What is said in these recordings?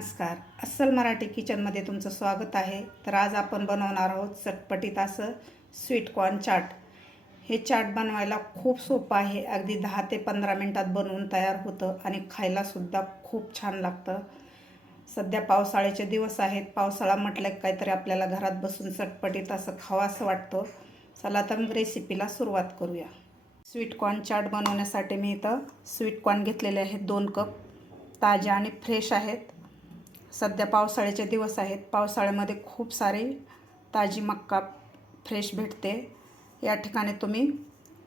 नमस्कार. अस्सल मराठी किचनमध्ये तुमचं स्वागत आहे. तर आज आपण बनवणार आहोत चटपटीत असं स्वीट कॉर्न चाट हे चाट बनवायला खूप सोपं आहे. अगदी दहा ते पंधरा मिनटात बनवून तयार होतं आणि खायलासुद्धा खूप छान लागतं. सध्या पावसाळ्याचे दिवस आहेत. पावसाळा म्हटलं की काहीतरी आपल्याला घरात बसून चटपटीत असं खावं असं वाटतं. चला तर मग रेसिपीला सुरुवात करूया. स्वीट कॉर्न चाट बनवण्यासाठी मी इथं स्वीट कॉर्न घेतलेले आहेत. दोन कप ताजे आणि फ्रेश आहेत. सध्या पावसाळ्याचे दिवस आहेत. पावसाळ्यामध्ये खूप सारी ताजी मक्का फ्रेश भेटते. या ठिकाणी तुम्ही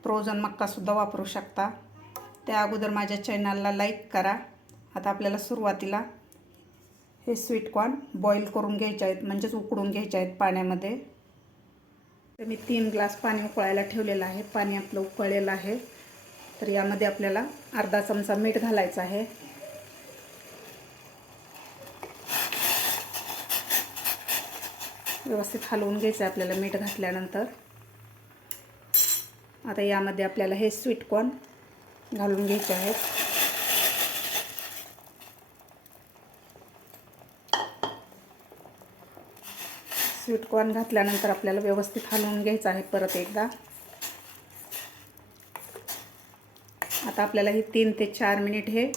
प्रोझन मक्कासुद्धा वापरू शकता. त्या अगोदर माझ्या चॅनलला लाईक करा. आता आपल्याला सुरुवातीला हे स्वीट कॉर्न बॉईल करून घ्यायचे आहेत. म्हणजेच उकडून घ्यायचे आहेत पाण्यामध्ये. तर मी तीन ग्लास पाणी उकळायला ठेवलेलं आहे. पाणी आपलं उकळलेलं आहे. तर यामध्ये आपल्याला अर्धा चमचा मीठ घालायचं आहे. व्यवस्थित हलवून घ्यायचं आहे आपल्याला मीठ घातल्यानंतर. आता यामध्ये आपल्याला हे स्वीट कॉर्न घालून घ्यायचे आहेत. स्वीट कॉर्न घातल्यानंतर आपल्याला व्यवस्थित हलवून घ्यायचं आहे परत एकदा. आता आपल्याला हे तीन ते चार मिनिट हे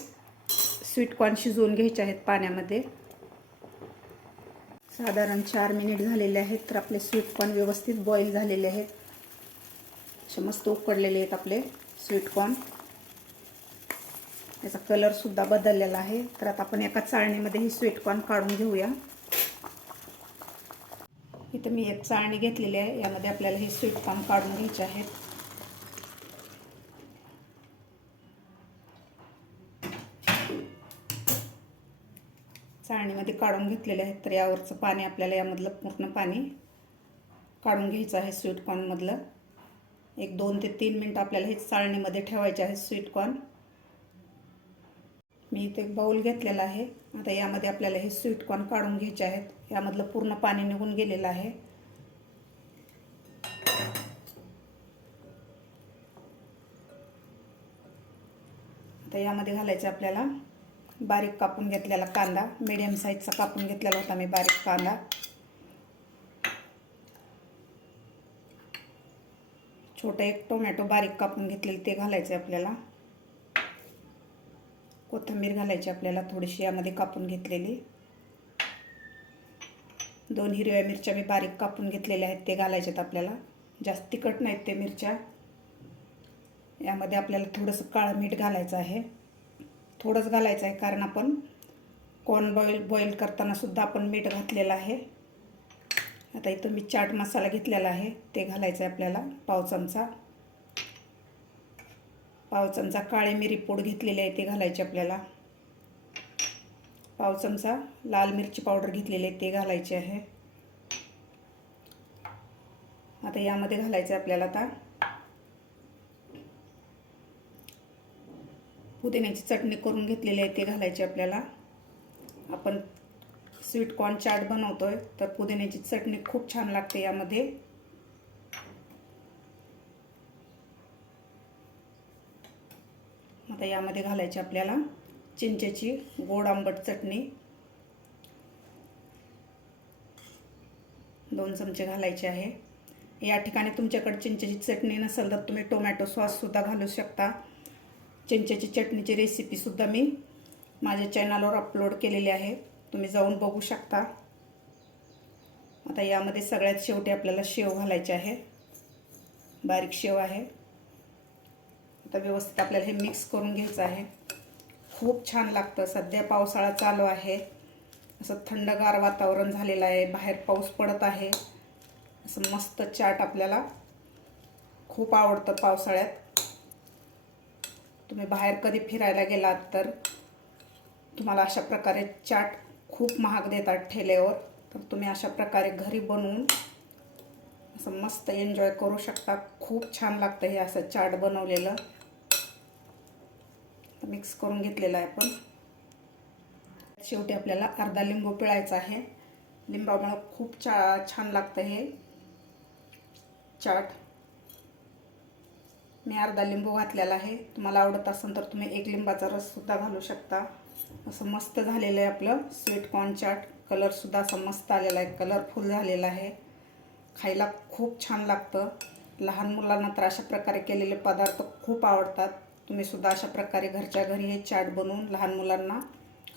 स्वीट कॉर्न शिजवून घ्यायचे आहेत पाण्यामध्ये. साधारण चार मिनिट झालेले आहेत तर आपले स्वीट कॉर्न व्यवस्थित बॉईल झालेले आहेत. असे मस्त उकडलेले आहेत आपले स्वीट कॉर्न. त्याचा कलरसुद्धा बदललेला आहे. तर आता आपण एका चाळणीमध्ये ही स्वीट कॉर्न काढून घेऊया. इथं मी एक चाळणी घेतलेली आहे. यामध्ये आपल्याला हे स्वीट कॉर्न काढून घ्यायचे आहेत. पाणीमध्ये काढून घेतलेले आहेत तर यावरचं पाणी आपल्याला यामधलं पूर्ण पाणी काढून घ्यायचं आहे स्वीटकॉर्नमधलं एक दोन ते तीन मिनटं आपल्याला हे चाळणीमध्ये ठेवायचे आहे स्वीटकॉर्न मी इथे एक बाऊल घेतलेला आहे. आता यामध्ये आपल्याला हे स्वीटकॉर्न काढून घ्यायचे आहेत. यामधलं पूर्ण पाणी निघून गेलेलं आहे. आता यामध्ये घालायचं आपल्याला बारीक कापून घेतलेला कांदा. मीडियम साईजचा कापून घेतलेला होता मी बारीक कांदा. छोटं एक टोमॅटो बारीक कापून घेतलेलं ते घालायचं आहे आपल्याला. कोथिंबीर घालायची आपल्याला थोडीशी यामध्ये कापून घेतलेली. दोन हिरव्या मिरच्या मी बारीक कापून घेतलेल्या आहेत ते घालायच्यात आपल्याला. जास्त तिखट नाहीत ते मिरच्या. यामध्ये आपल्याला थोडंसं काळं मीठ घालायचं आहे. थोडंच घालायचं आहे कारण आपण कॉर्न बॉईल बॉईल करतानासुद्धा आपण मीठ घातलेलं आहे. आता इथं मी चाट मसाला घेतलेला आहे ते घालायचं आहे आपल्याला पाव चमचा. पाव चमचा काळी मिरी पूड घेतलेली आहे ते घालायचे आपल्याला. पाव चमचा लाल मिरची पावडर घेतलेली आहे ते घालायचे आहे. आता यामध्ये घालायचं आहे आपल्याला आता. पुदिन्याची चटणी करून घेतलेली आहे ती घालायची आपल्याला. आपण स्वीट कॉर्न चाट बनवतोय तर पुदिन्याची चटणी खूप छान लागते यामध्ये. आता यामध्ये घालायची आपल्याला चिंचेची गोड आंबट चटणी. दोन चमचे घालायचे आहे. या ठिकाणी तुमच्याकडे चिंचेची चटणी नसेल तर तुम्ही टोमॅटो सॉससुद्धा घालू शकता. चिंचेची चटणीची रेसिपीसुद्धा मी माझ्या चॅनलवर अपलोड केलेली आहे. तुम्ही जाऊन बघू शकता. आता यामध्ये सगळ्यात शेवटी आपल्याला शेव घालायचे आहे. बारीक शेव आहे. आता व्यवस्थित आपल्याला हे मिक्स करून घ्यायचं आहे. खूप छान लागतं. सध्या पावसाळा चालू आहे. असं थंडगार वातावरण झालेलं आहे. बाहेर पाऊस पडत आहे. असं मस्त चाट आपल्याला खूप आवडतं पावसाळ्यात. तुम्ही बाहेर कधी फिरायला गेलात तर तुम्हाला अशा प्रकारे चाट खूप महाग देतात ठेल्यावर तर तुम्ही अशा प्रकारे घरी बनवून असं मस्त एन्जॉय करू शकता. खूप छान लागतं हे असं चाट बनवलेलं. मिक्स करून घेतलेलं आहे आपण. शेवटी आपल्याला अर्धा लिंबू पिळायचा आहे. लिंबामुळं खूप चा छान लागतं हे चाट. मी अर्धा लिंबू घातलेला आहे. तुम्हाला आवडत असेल तर तुम्ही एक लिंबाचा रससुद्धा घालू शकता. असं मस्त झालेलं आहे आपलं स्वीट कॉर्न चाट. कलरसुद्धा असं मस्त आलेला आहे. कलरफुल झालेला आहे. खायला खूप छान लागतं. लहान मुलांना तर अशा प्रकारे केलेले पदार्थ खूप आवडतात. तुम्ही सुद्धा अशा प्रकारे घरच्या घरी हे चाट बनवून लहान मुलांना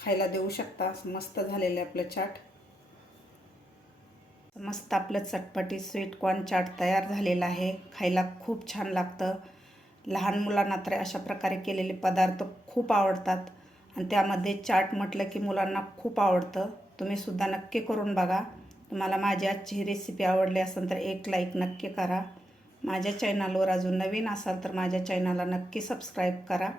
खायला देऊ शकता. असं मस्त झालेलं आहे आपलं चाट. मस्त आपलं चटपटी स्वीट कॉर्न चाट तयार झालेलं आहे. खायला खूप छान लागतं. लहान मुलांना तर अशा प्रकारे केलेले पदार्थ खूप आवडतात. आणि त्यामध्ये चाट म्हटलं की मुलांना खूप आवडतं. तुम्ही सुद्धा नक्की करून बघा. तुम्हाला माझी आजची ही रेसिपी आवडली असेल तर एक लाईक नक्की करा. माझ्या चॅनलवर अजून नवीन असाल तर माझ्या चॅनलला नक्की सबस्क्राईब करा.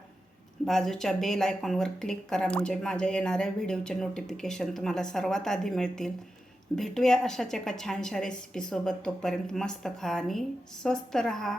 बाजूच्या बेल आयकॉनवर क्लिक करा म्हणजे माझ्या येणाऱ्या व्हिडिओचे नोटिफिकेशन तुम्हाला सर्वात आधी मिळतील. भेटूया अशाच एका छानशा रेसिपीसोबत तोपर्यंत मस्त खा आणि स्वस्त रहा.